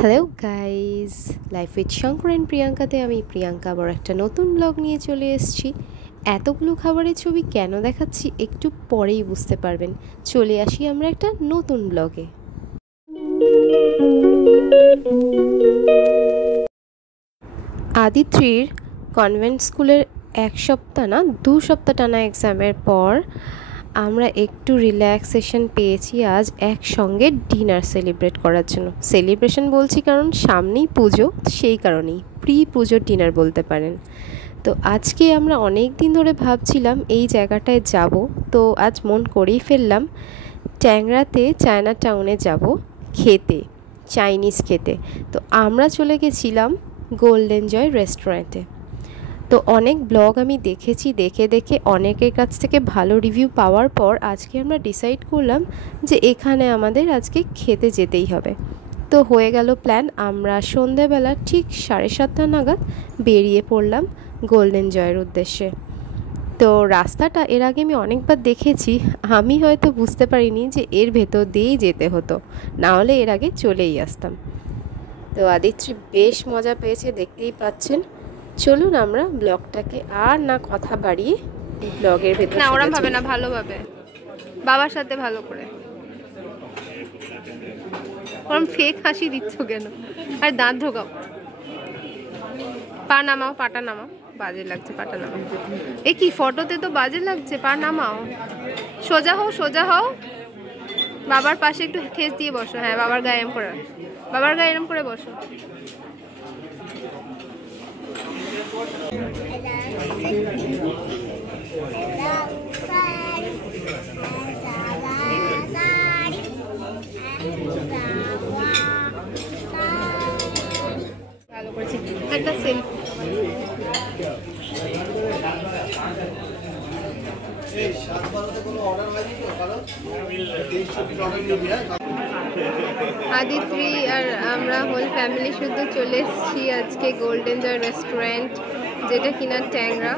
Hello guys, life with Shankar and প্রিয়াঙ্কাতে আমি প্রিয়াঙ্কা আবার একটা নতুন ব্লগ নিয়ে চলে এসেছি। এতগুলো খাবারের ছবি কেন দেখাচ্ছি একটু পরেই বুঝতে পারবেন। চলে আসি আমরা একটা নতুন ব্লগে। আদিত্রির কনভেন্ট স্কুলের 2 সপ্তাহ টানা এক্সামের পর আমরা একটু রিল্যাক্সেশন পেয়েছি আজ একসঙ্গে ডিনার সেলিব্রেট করার জন্য। সেলিব্রেশন বলছি কারণ সামনেই পুজো, সেই কারণেই প্রি পুজোর ডিনার বলতে পারেন। তো আজকে আমরা অনেক দিন ধরে ভাবছিলাম এই জায়গাটায় যাব, তো আজ মন করেই ফেললাম ট্যাংরাতে চায়না টাউনে যাব খেতে, চাইনিজ খেতে। তো আমরা চলে গেছিলাম গোল্ডেন জয় রেস্টুরেন্টে। তো অনেক ব্লগ আমি দেখেছি, দেখে অনেকের কাছ থেকে ভালো রিভিউ পাওয়ার পর আজকে আমরা ডিসাইড করলাম যে এখানে আমাদের আজকে খেতে যেতেই হবে। তো হয়ে গেল প্ল্যান। আমরা সন্ধেবেলা ঠিক 7:30 নাগাদ বেরিয়ে পড়লাম গোল্ডেন জয়ের উদ্দেশ্যে। তো রাস্তাটা এর আগে আমি অনেকবার দেখেছি, আমি হয়তো বুঝতে পারিনি যে এর ভেতর দিয়েই যেতে হতো, না হলে এর আগে চলেই আসতাম। তো আদিত্রি বেশ মজা পেয়েছে, দেখতেই পাচ্ছেন। চলুন আমরা ব্লগটাকে আর না কথা বাড়িয়ে ব্লগের ভেতর না, ওরম ভাবে না, ভালোভাবে বাবার সাথে ভালো করে। ওরম ফেক হাসি দিচ্ছ কেন? আর দাঁত ঢোকাও, পা নামাও, পাটা নামাও, বাজে লাগছে, পাটা নামাও। এ কি ফটোতে তো বাজে লাগছে, পা নামাও, সোজা হও, সোজা হও। বাবার পাশে একটু ঠেস দিয়ে বসো। হ্যাঁ, বাবার গায়ে এরম করে, বাবার গায়ে এরম করে বসো। ভালো করেছি, একটা সেলফি। আদিত্রি আর আমরা হোল ফ্যামিলি শুধু চলে এসেছি আজকে গোল্ডেন জয় রেস্টুরেন্ট, যেটা কিনা ট্যাংরা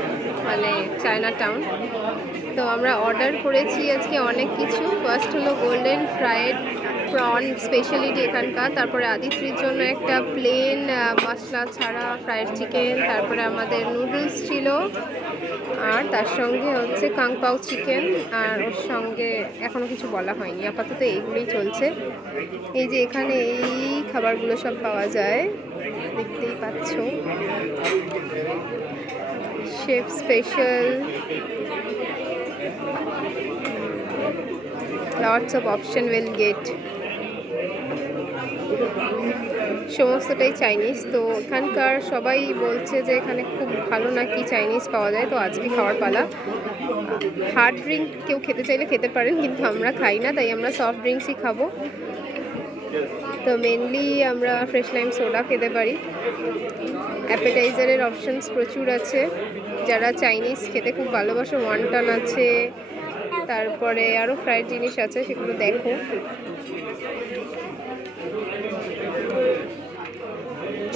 মানে চায়না টাউন। তো আমরা অর্ডার করেছি আজকে অনেক কিছু। ফার্স্ট হলো গোল্ডেন ফ্রাইড প্রন, স্পেশালিটি এখানকার। তারপরে আদিত্রির জন্য একটা প্লেন মশলা ছাড়া ফ্রাইড চিকেন। তারপরে আমাদের নুডলস ছিল, আর তার সঙ্গে হচ্ছে কাংপাও চিকেন। আর ওর সঙ্গে এখনও কিছু বলা হয়নি, আপাতত এইগুলোই চলছে। এই যে এখানে এই খাবারগুলো সব পাওয়া যায়, দেখতেই পাচ্ছ। Chef special, lots of option will get. সমস্তটাই চাইনিজ। তো এখানকার সবাই বলছে যে এখানে খুব ভালো নাকি চাইনিজ পাওয়া যায়। তো আজকে খাওয়ার পালা। হার্ড ড্রিঙ্ক কেউ খেতে চাইলে খেতে পারেন, কিন্তু আমরা খাই না, তাই আমরা সফট ড্রিঙ্কসই খাবো। তো মেনলি আমরা ফ্রেশ লাইম সোডা খেতে পারি। অ্যাপেটাইজারের অপশনস প্রচুর আছে, যারা চাইনিজ খেতে খুব ভালোবাসে। ওয়ান্টন আছে, তারপরে আরও ফ্রাইড জিনিস আছে, সেগুলো দেখো।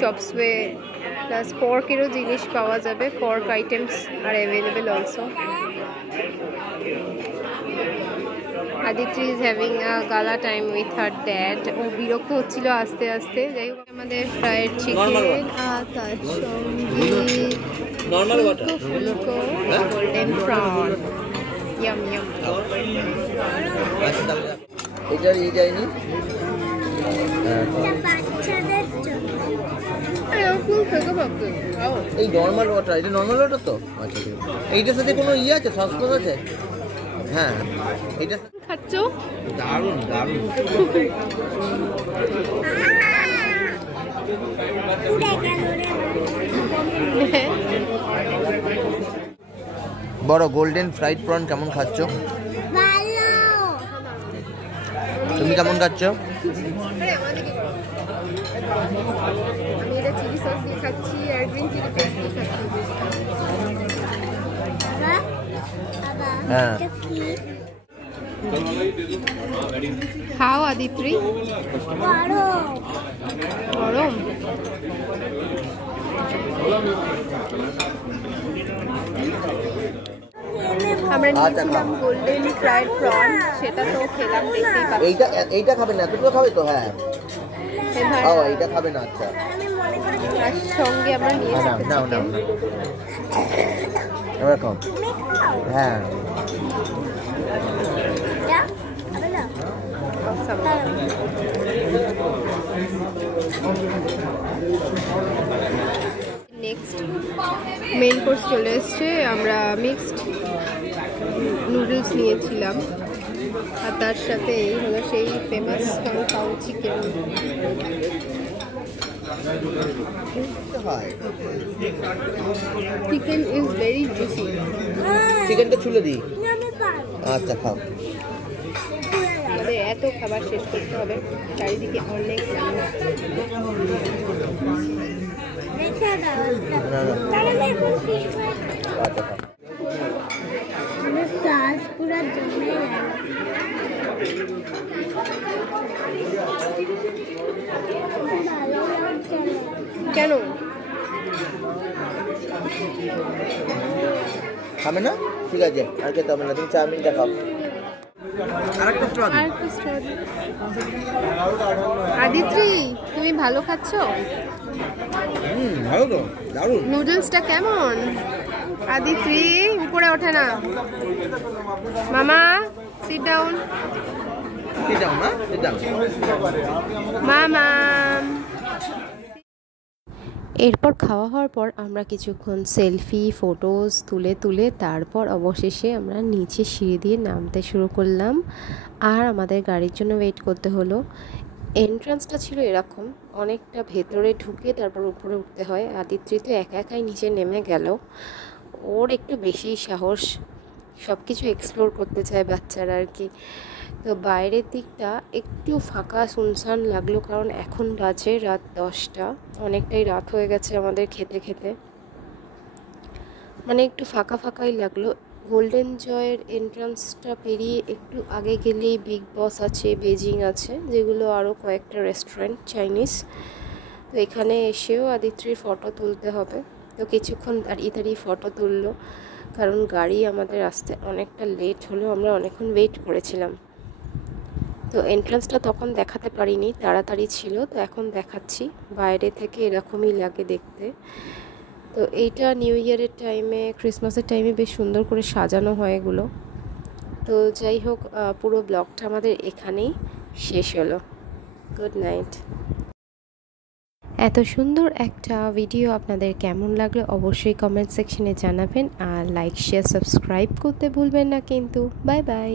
চপসওয়ে প্লাস পর্কেরও জিনিস পাওয়া যাবে, pork items are available also. Aditri is having a gala time with her dad. ও বিরক্ত হচ্ছিল আস্তে আস্তে। যাই হোক, আমাদের ফ্রাইড চিকেন আর তার সঙ্গে ফুলকো গোল্ডেন প্রন। Yam yam. এটা নিয়ে যায়নি এই নর্মাল ওয়াটার। এটা নর্মাল ওয়াটার তো? আচ্ছা, এইটার সাথে কোনো ইয়ে আছে, সস আছে? হ্যাঁ, এইটা খাচ্ছ? দারুণ দারুণ। বড় গোল্ডেন ফ্রাইড প্রন কেমন খাচ্ছ? তুমি কেমন খাচ্ছ? আমি এটা চিলি সস দিয়ে খাচ্ছি আর গ্রিন চিলি পেস্ট দিয়ে খাচ্ছি। হ্যাঁ, খাও আদিত্রি। গরম। আমরা নিয়েছিলাম গোল্ডেন ফ্রাইড প্রন, সেটা তো খেলাম, দেখতেই পাচ্ছি। এইটা খাবেন না? এতটুকু খাবে তো? হ্যাঁ, ও এটা খাবে না, আচ্ছা। তার সঙ্গে আমরা নিয়েছি নাও নাও নাও, এরকম। হ্যাঁ নেক্সট মেইন কোর্স চলে এসছে। আমরা মিক্সড নুডলস নিয়েছিলাম, আর তার সাথে এই হলো সেই famous cow chicken. Chicken is very juicy. চিকেনটা ছুলে দিই, আচ্ছা খাও। আমাদের এত খাবার শেষ করতে হবে, চারিদিকে অনেক কেন খাবে না? ঠিক আছে, আর খেতে হবে না, তুমি চাউমিনটা খাও। আরেকটা আদিত্রি, তুমি ভালো খাচ্ছ? ভালো তো, দারুণ। নুডলসটা কেমন? আদিত্রি উপরে ওঠে না। মামা সিট ডাউন। মামা। এরপর খাওয়া হওয়ার পর আমরা কিছুক্ষণ সেলফি ফটোজ তুলে তারপর অবশেষে আমরা নিচে সিঁড়ি দিয়ে নামতে শুরু করলাম, আর আমাদের গাড়ির জন্য ওয়েট করতে হলো। এন্ট্রান্সটা ছিল এরকম, অনেকটা ভেতরে ঢুকে তারপর উপরে উঠতে হয়। আদিত্রি তো একাই নিচে নেমে গেল, ওর একটু বেশি সাহস, সব কিছু এক্সপ্লোর করতে চায় বাচ্চারা আর কি। তো বাইরের দিকটা একটু ফাঁকা সুনসান লাগলো, কারণ এখন বাজে রাত 10টা, অনেকটাই রাত হয়ে গেছে আমাদের খেতে মানে একটু ফাঁকাই লাগলো। গোল্ডেন জয়ের এন্ট্রান্সটা পেরিয়ে একটু আগে গেলেই বিগ বস আছে, বেজিং আছে, যেগুলো আরও কয়েকটা রেস্টুরেন্ট চাইনিজ। তো এখানে এসেও আদিত্রির ফটো তুলতে হবে, তো কিছুক্ষণ দাঁড়িয়ে ফটো তুললো, কারণ গাড়ি আমাদের আসতে অনেকটা লেট হলো, আমরা অনেকক্ষণ ওয়েট করেছিলাম। তো এন্ট্রান্সটা তখন দেখাতে পারিনি, তাড়াতাড়ি ছিল, তো এখন দেখাচ্ছি। বাইরে থেকে এরকমই লাগে দেখতে। তো এইটা নিউ ইয়ারের টাইমে, ক্রিসমাসের টাইমে বেশ সুন্দর করে সাজানো হয় এগুলো। তো যাই হোক, পুরো ব্লগটা আমাদের এখানেই শেষ হলো। Good night. এত সুন্দর একটা ভিডিও আপনাদের কেমন লাগলো অবশ্যই কমেন্ট সেকশনে জানাবেন, আর লাইক শেয়ার সাবস্ক্রাইব করতে ভুলবেন না কিন্তু। Bye bye.